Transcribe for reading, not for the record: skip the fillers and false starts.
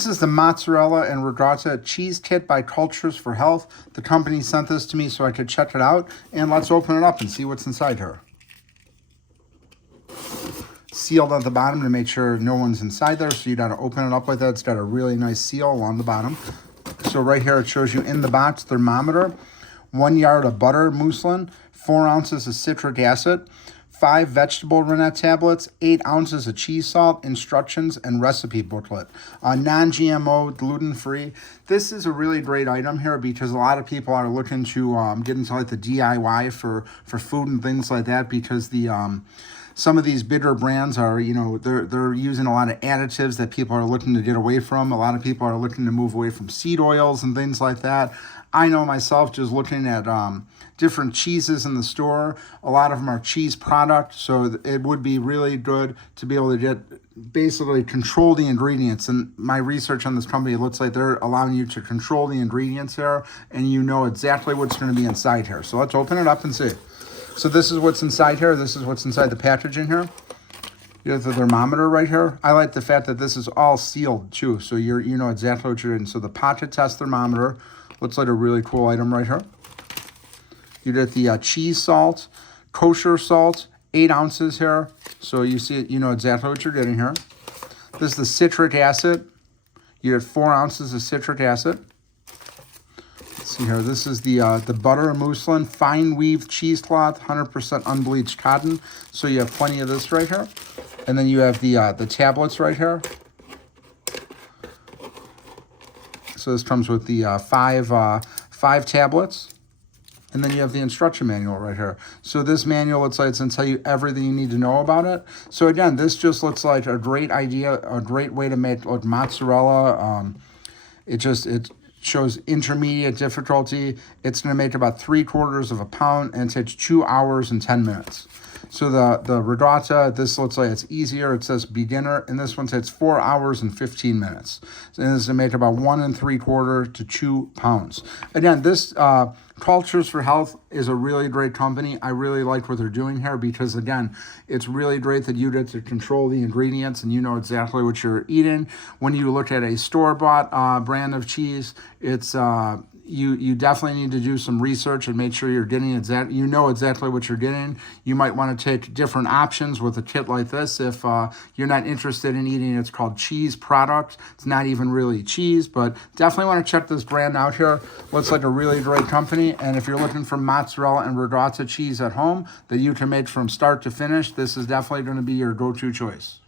This is the Mozzarella and Ricotta Cheese Kit by Cultures for Health. The company sent this to me so I could check it out. And let's open it up and see what's inside here. Sealed at the bottom to make sure no one's inside there. So you got to open it up like that. It's got a really nice seal along the bottom. So right here it shows you in the box thermometer, 1 yard of butter muslin, 4 ounces of citric acid, 5 vegetable Rennet tablets, 8 ounces of cheese salt, instructions, and recipe booklet. Non-GMO, gluten-free. This is a really great item here because a lot of people are looking to get into like the DIY for food and things like that, because the some of these bigger brands are, you know, they're using a lot of additives that people are looking to get away from. A lot of people are looking to move away from seed oils and things like that. I know myself, just looking at different cheeses in the store, a lot of them are cheese products, so it would be really good to be able to get, basically control the ingredients. And my research on this company, it looks like they're allowing you to control the ingredients here, and you know exactly what's going to be inside here. So let's open it up and see. So this is what's inside here. This is what's inside the packaging here. You have the thermometer right here. I like the fact that this is all sealed too, so you know exactly what you're in. So the pocket test thermometer looks like a really cool item right here. You get the cheese salt, kosher salt, 8 ounces here. So you see it, you know exactly what you're getting here. This is the citric acid. You get 4 ounces of citric acid. Let's see here. This is the butter muslin, fine weave cheesecloth, 100% unbleached cotton. So you have plenty of this right here. And then you have the tablets right here. So this comes with the five tablets. And then you have the instruction manual right here. So this manual looks like it's going to tell you everything you need to know about it. So again, this just looks like a great idea, a great way to make like mozzarella. It shows intermediate difficulty. It's going to make about 3/4 of a pound, and it takes 2 hours and 10 minutes. So the ricotta, this looks like it's easier. It says beginner, and this one takes 4 hours and 15 minutes. So this is to make about 1 3/4 to 2 pounds. Again, this Cultures for Health is a really great company. I really like what they're doing here because, again, it's really great that you get to control the ingredients and you know exactly what you're eating. When you look at a store-bought brand of cheese, it's you definitely need to do some research and make sure you're getting you know exactly what you're getting. You might want to take different options with a kit like this if you're not interested in eating. It's called cheese product. It's not even really cheese, but definitely want to check this brand out here. Looks like a really great company. And if you're looking for mozzarella and ricotta cheese at home that you can make from start to finish, this is definitely going to be your go-to choice.